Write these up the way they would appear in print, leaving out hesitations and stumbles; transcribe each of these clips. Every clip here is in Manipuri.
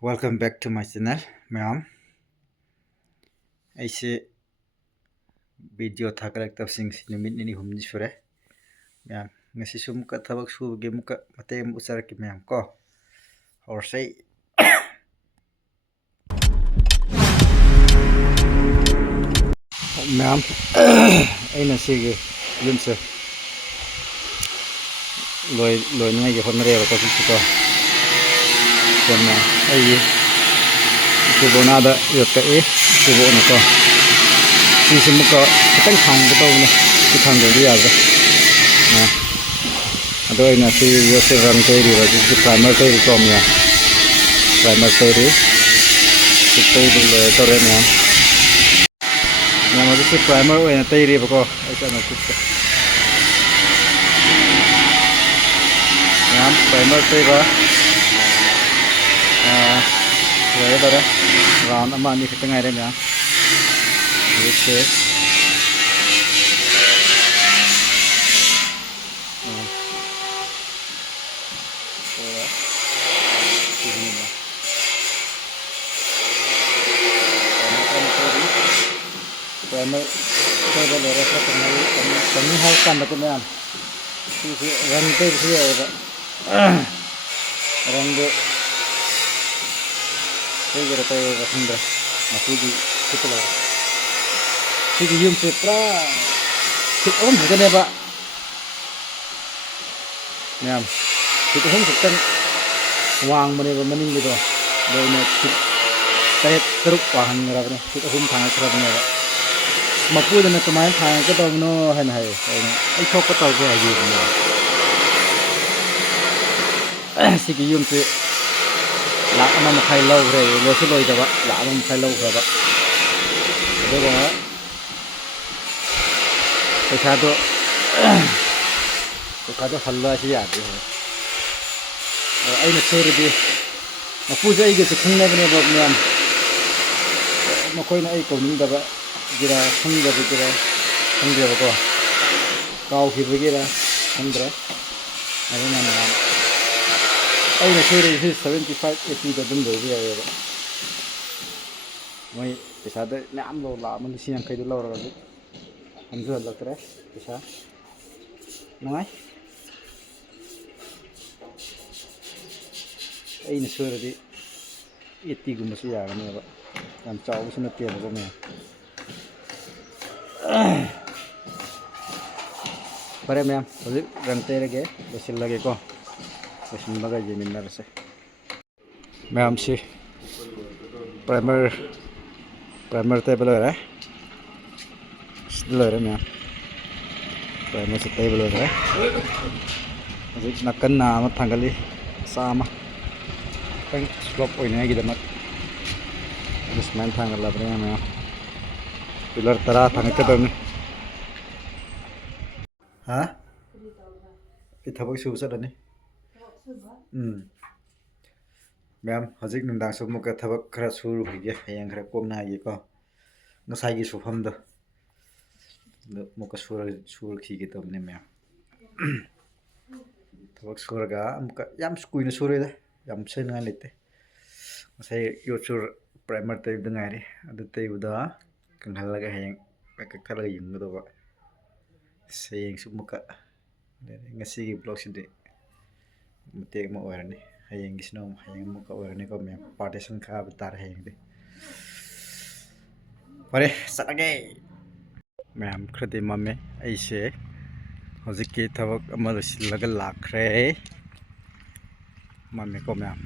Welcome back to my channel, ma'am. Aise video thakalak tabsing numit nini humni sure. Ma'am, ngasi sum ka thabak su ge muka mate usar ki ma'am ko. Or say ma'am aina sige yun se loy ngai ge honre ko si ko. Kon ma'am ai kubona da yotka e kubona ko. Si muka kitang thang ko to ne ki thang do ya ga. Na ado ina si yo se ran te ri ra ki primer te ri ko mya. Primer te ri ki te ri le to re ma'am. Nama si primer oina te ri ba ko ai ka na kit. Ma'am primer te ba rồi đó đấy round ama ni khitang ai đấy ma'am. Okay. Primer saya boleh rasa kami halkan betul ma'am. Si rante si rante saya kira saya rasanya masih di situ lah. Si yum se pra sit om bukan ya pak ma'am sit om bukan wang mening gitu dari sit kayak teruk pahan mereka nih sit om tangan kerap nih pak mapu dan kemarin tangan kita no hai ai chok ko tau ke ayu si yum se la ama makai lau re lo se loi da pak la ama makai lau ra pak ada ba पैसा तो हल्ला से याद है आई नोर दी मपूजे आई खंगने मैम मखोना कौनीदब गिरा खंगदबीरा खंगेबको काउखीबगीरा खंद्रे मैम अना सोरे 75-80 अदम लोब मैं पैसा मैम लो लाख 50 लौर हमजू हल्लक्तरे पैसा नंगाई अना सोरदी 80 गुम्बसु यागनेबा याम चावबसु नत्तेबको मैं फरे मैम हजिक रंगतेरगे लोसिल्लगेको लोसिल्लगा जेमिन्नरसे मैम से प्राइमर टेबल है लरे मैम प्राइमर से टेबल है हजिक नकन नाम थांगली सामा तंग स्लोप ओइने गिदमत बिस्मान थांगला बने मैम पिलर तरा थांगकदम हां इथबक सुबसदनी मैम हजिक नुंदां सुमुक थबक खरा सुरु हिगे हयंग खरा कोमना हागेको ngसाइगी सुफमदो मुक सुर खीगे तबने मैम थबक सुरगा मुक याम कुइना सुरेदा याम सेना लेते ngसाइ योचुर प्राइमर तैब दंगाइरे अदु तैबदा कंगहलगा हयंग कखला यंगदोबा सेयंग सुमुक ngasiगी ब्लॉग सिदे मते म ओरने हयंग गिसनो हयंग मुक ओरने को मैम पार्टीशन खा बता रहे हैं परे सटगे मैम खरदे ममे ऐसे हजिक की थबक अमल सिलग लाखरे ममे को मैम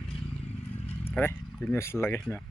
करे दिनेश लगे मैम